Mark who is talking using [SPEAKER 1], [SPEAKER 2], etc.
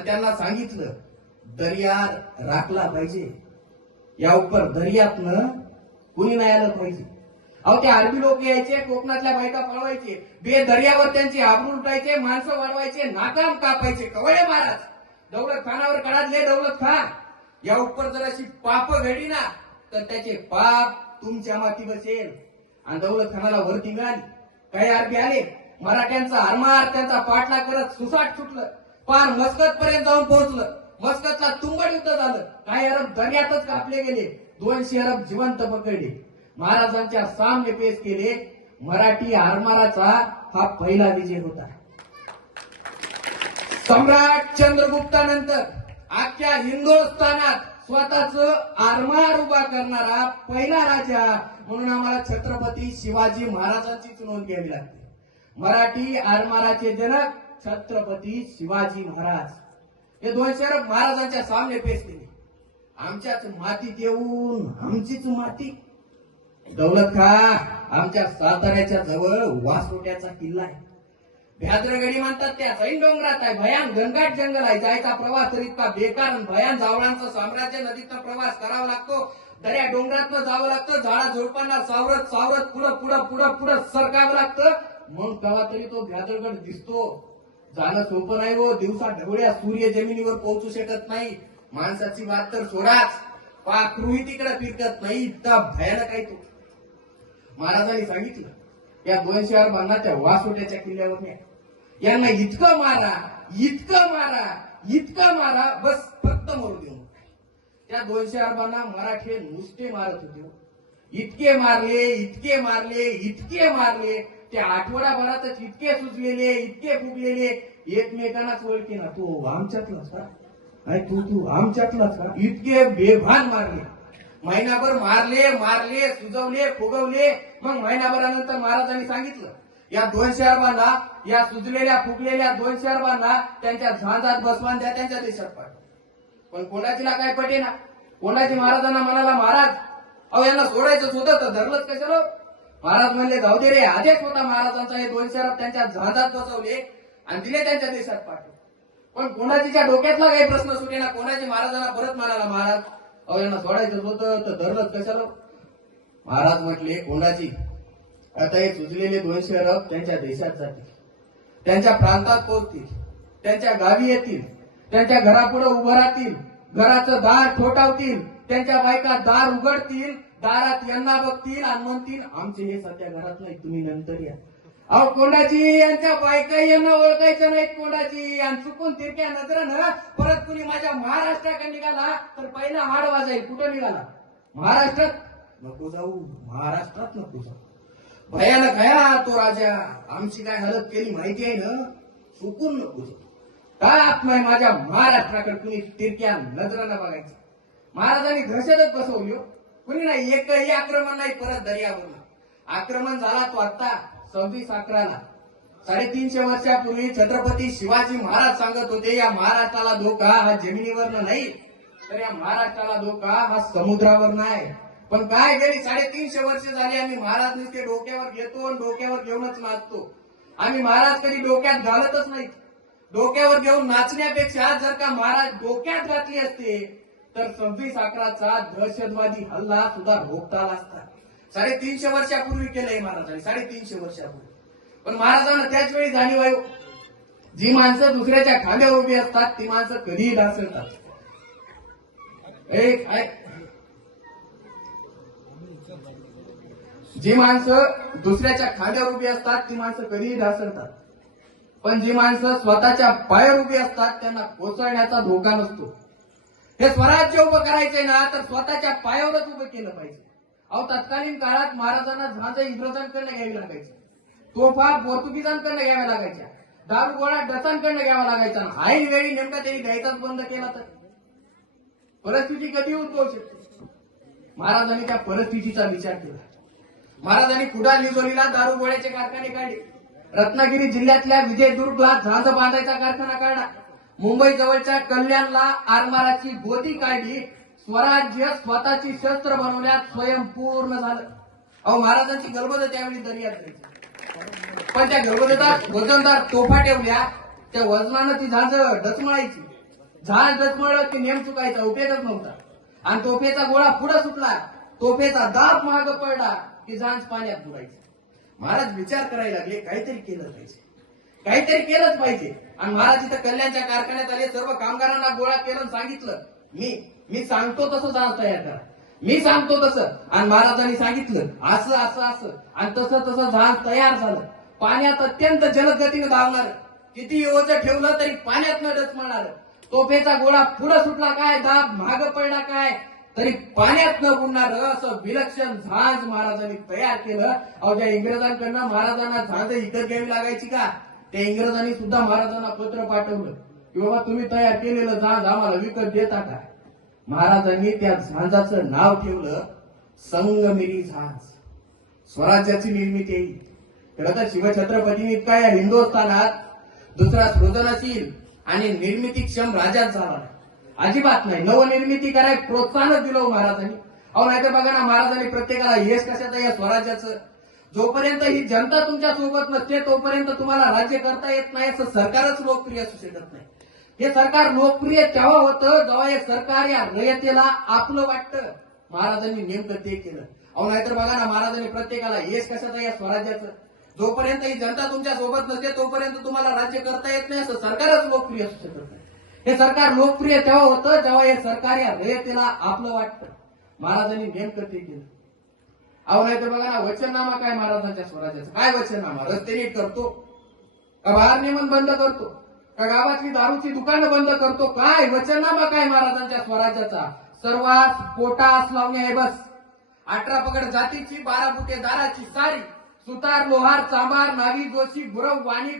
[SPEAKER 1] आणि त्यांना सांगितलं दर्या राखला पाहिजे. या उपर दर्यातनं कुणी नाही आलं पाहिजे. अहो ते अरबी लोक यायचे कोकणातल्या बायका पळवायचे बे दर्यावर त्यांची आबरू लुटायचे माणसं वाढवायचे नाकाम कापायचे कवळे महाराज. दौलत खानावर कडातले दौलत खान या उपर जर अशी पाप घडी ना तर त्याचे पाप तुमच्या माती बसेल. आणि दौलत खानाला वरती मिळाली. काही अरबी आले मराठ्यांचा आरमार त्यांचा पाठला करत सुसाट सुटलं. पार मस्कत पर्यंत जाऊन पोहोचलं. मस्कतला तुंबड युद्ध झालं. काही अरब दर्यातच कापले गेले. दोनशे अरब जिवंत पकडले. महाराजांच्या सामने पेश केले. मराठी आरमाराचा हा पहिला विजय होता. सम्राट चंद्रगुप्तानंतर आख्या हिंदुस्थानात स्वतःच आरमार उभा करणारा पहिला राजा म्हणून आम्हाला छत्रपती शिवाजी महाराजांचीच नोंद घ्यावी लागते. मराठी आरमाराचे जनक छत्रपती शिवाजी महाराज. हे दोन अरब महाराजांच्या सामने पेश केले. आमच्याच मातीत येऊन आमचीच माती. दौलत खा आमच्या साताऱ्याच्या जवळ वासोट्याचा किल्ला आहे. भ्याद्रगडी म्हणतात त्या सैन डोंगरात आहे. भयान गंगाट जंगल आहे. जायचा प्रवास तर इतका बेकार भयान जावळांचा साम्राज्य नदीतनं प्रवास करावा लागतो. दर्या डोंगरातनं जावं लागतं. झाडा झोडपांना सावरत सावरत पुढं पुढं पुढं पुढं सरकावं लागतं. मग केव्हा तरी तो भ्यादरगड दिसतो. जाणं सोपं नाही हो. दिवसा ढवळ्या सूर्य जमिनीवर पोहोचू शकत नाही. माणसाची बात तर सोडाच. पाकृही तिकडे फिरकत नाही. इतका भयानक आहे तो. महाराजांनी सांगितलं या दोनशे अरबांना त्या वासोट्याच्या किल्ल्यावर न्या. यांना इतकं मारा इतकं मारा इतकं मारा बस फक्त मरू देऊ त्या दोनशे अरबांना मराठी नुसते मारत होते. इतके मारले इतके मारले इतके मारले. ते आठवडाभरातच इतके सुचलेले इतके फुगलेले एकमेकांनाच ओळखे ना. तू आमच्यातलाच का? तू तू आमच्यातलाच का? इतके बेभान मारले. महिनाभर मारले मारले सुजवले फुगवले. मग महिनाभरानंतर महाराजांनी सांगितलं या दोनशे अरबांना या सुजलेल्या फुगलेल्या दोनशे अरबांना त्यांच्या झांजात बसवान द्या त्यांच्या देशात पाठवा. पण कोणाचीला काय पटेना? कोणाची महाराजांना म्हणाला महाराज अहो यांना सोडायचं सुद्धा तर धरलंच कशाला? महाराज म्हणले जाऊ दे रे आदेश होता महाराजांचा हे दोन अरब त्यांच्या जहाजात बसवले आणि दिले त्यांच्या देशात पाठवले पण कोणाच्या डोक्यातला काही प्रश्न सुटे ना कोणाची महाराजांना परत म्हणाला महाराज अहो यांना सोडायचं होतं तर धरलं कशाला? महाराज म्हटले कोणाची? आता हे सुजलेले दोनशे अरब त्यांच्या देशात जातील. त्यांच्या प्रांतात पोहोचतील. त्यांच्या गावी येतील. त्यांच्या घरापुढे उभं राहतील. घराचं दार ठोठावतील. त्यांच्या बायका दार उघडतील. दारात यांना बघतील आणि म्हणतील आमचे हे सध्या घरात नाही तुम्ही नंतर या. अहो कोणाची यांच्या बायका यांना ओळखायचं नाहीत कोणाची आणि चुकून तिरक्या नजरेनं परत कुणी माझ्या महाराष्ट्राकडे निघाला तर पहिला हाड वाजाईल. कुठं निघाला? महाराष्ट्रात? नको जाऊ. महाराष्ट्रात नको जाऊ. भयानक भया तो राजा. आमची काय हलत केली माहिती आहे ना? चुकून नको जाऊ. काय आत्मा माझ्या महाराष्ट्राकडे? कुणी तिरक्या नजरानं बघायचं? महाराजांनी दहशतच बसवली हो. कुणी नाही एकही आक्रमण नाही परत दर्यावरून. आक्रमण झाला तो आता सव्वीस अकराला. साडेतीनशे वर्षापूर्वी छत्रपती शिवाजी महाराज सांगत होते या महाराष्ट्राला धोका हा जमिनीवरनं नाही तर या महाराष्ट्राला धोका हा समुद्रावर नाही. पण काय गेली साडेतीनशे वर्ष झाली आम्ही महाराज नुसते डोक्यावर घेतो आणि डोक्यावर घेऊनच नाचतो. आम्ही महाराज कधी डोक्यात घालतच नाही डोक्यावर घेऊन नाचण्यापेक्षा जर का महाराज डोक्यात घातली असते तर सव्वीस अकराचा दहशतवादी हल्ला सुद्धा रोखता आला असता साडेतीनशे वर्षापूर्वी केलंय महाराजांनी साडेतीनशे वर्षापूर्वी. पण महाराजांना त्याच वेळी जाणीव आहे. जी माणसं दुसऱ्याच्या खांद्यावर उभी असतात ती माणसं कधीही ढासळतात. एक ऐक. जी माणसं दुसऱ्याच्या खांद्यावर उभी असतात ती माणसं कधीही ढासळतात. पण जी माणसं स्वतःच्या पायावर उभी असतात त्यांना कोसळण्याचा धोका नसतो. हे स्वराज्य उभं करायचंय ना तर स्वतःच्या पायावरच उभं केलं पाहिजे. अहो तत्कालीन काळात महाराजांना झांज इंग्रजांकडनं घ्यावी लागायचं. तोफा पोर्तुगीजांकडनं घ्याव्या लागायच्या. दारुगोळा डचांकडनं घ्यावा लागायचा. ऐन वेळी नेमका त्यांनी द्यायचाच बंद केला तर. परिस्थिती कधी उद्भवू शकते? महाराजांनी त्या परिस्थितीचा विचार केला. महाराजांनी कुडा निजोरीला दारुगोळ्याचे कारखाने काढले. रत्नागिरी जिल्ह्यातल्या विजयदुर्गला झांज बांधायचा कारखाना काढला. मुंबई जवळच्या कल्याणला आरमाराची गोदी काढली. स्वराज्य स्वतःची शस्त्र बनवण्यात स्वयंपूर्ण झालं. अहो महाराजांची गर्भद त्यावेळी दर्यात पण त्या गर्भदात वजनदार तोफा ठेवल्या. त्या वजनानं ती झांज डचमळायची. झाड दचमळलं की नेम चुकायचा उपयोगच नव्हता. आणि तोफेचा गोळा पुढे सुटला. तोफेचा दाब माग पडला की झांज पाण्यात बुडायची. महाराज विचार करायला लागले काहीतरी केलं पाहिजे. काहीतरी केलंच पाहिजे. आणि महाराज इथं कल्याणच्या कारखान्यात आले सर्व कामगारांना गोळा केलं सांगितलं. मी मी सांगतो तसं झाड तयार करा मी सांगतो तसं. आणि महाराजांनी सांगितलं असं असं असं. आणि तसं तसं झाड तयार झालं. पाण्यात अत्यंत जलद गतीने धावणार किती ओझं ठेवलं तरी पाण्यात न डचमणार तोफेचा गोळा पुढे सुटला काय दाब माग पडला काय तरी पाण्यात न बुडणार असं विलक्षण झांज महाराजांनी तयार केलं. अहो ज्या इंग्रजांकडनं महाराजांना झांज इकत घ्यावी लागायची का? त्या इंग्रजांनी सुद्धा महाराजांना पत्र पाठवलं की बाबा तुम्ही तयार केलेलं झांज आम्हाला विकत देता का? महाराजांनी त्या झांजाचं नाव ठेवलं संगमिरी झांज स्वराज्याची निर्मिती. आहे खरं तर शिवछत्रपतींनी इतका या हिंदुस्थानात दुसरा सृजनशील आणि निर्मितीक्षम राजाच झाला. नाही. अजिबात नाही. नवनिर्मिती करायला प्रोत्साहनच दिलं हो महाराजांनी. अहो नाहीतर बघा ना महाराजांनी प्रत्येकाला यश कशाचं या स्वराज्याचं. जोपर्यंत ही जनता तुमच्यासोबत नसते तोपर्यंत तुम्हाला राज्य करता येत नाही असं सरकारच लोकप्रिय असू शकत नाही. हे सरकार लोकप्रिय तेव्हा होतं जेव्हा हे सरकार या रयतेला आपलं वाटतं. महाराजांनी नेमकं ते केलं. अहो नाहीतर बघा ना महाराजांनी प्रत्येकाला यश कशाचं या स्वराज्याचं. जोपर्यंत ही जनता तुमच्यासोबत नसते तोपर्यंत तुम्हाला राज्य करता येत नाही असं सरकारच लोकप्रिय असू शकत नाही. हे सरकार लोकप्रिय तेव्हा होतं जेव्हा हे सरकार या रयतेला आपलं वाटतं. महाराजांनी नेमकं ते केलं. अहो नाही तर बघा ना वचननामा काय महाराजांच्या स्वराज्याचा? काय वचननामा? रस्ते नीट करतो. का बाहेर नियमन बंद करतो? का गावातली दारूची दुकानं बंद करतो? काय? वचननामा काय महाराजांच्या स्वराज्याचा? सर्वात पोटास लावणे आहे बस. अठरा पकड जातीची बारा बुके दाराची सारी. सुतार लोहार चांबार नावी जोशी गुरव वाणी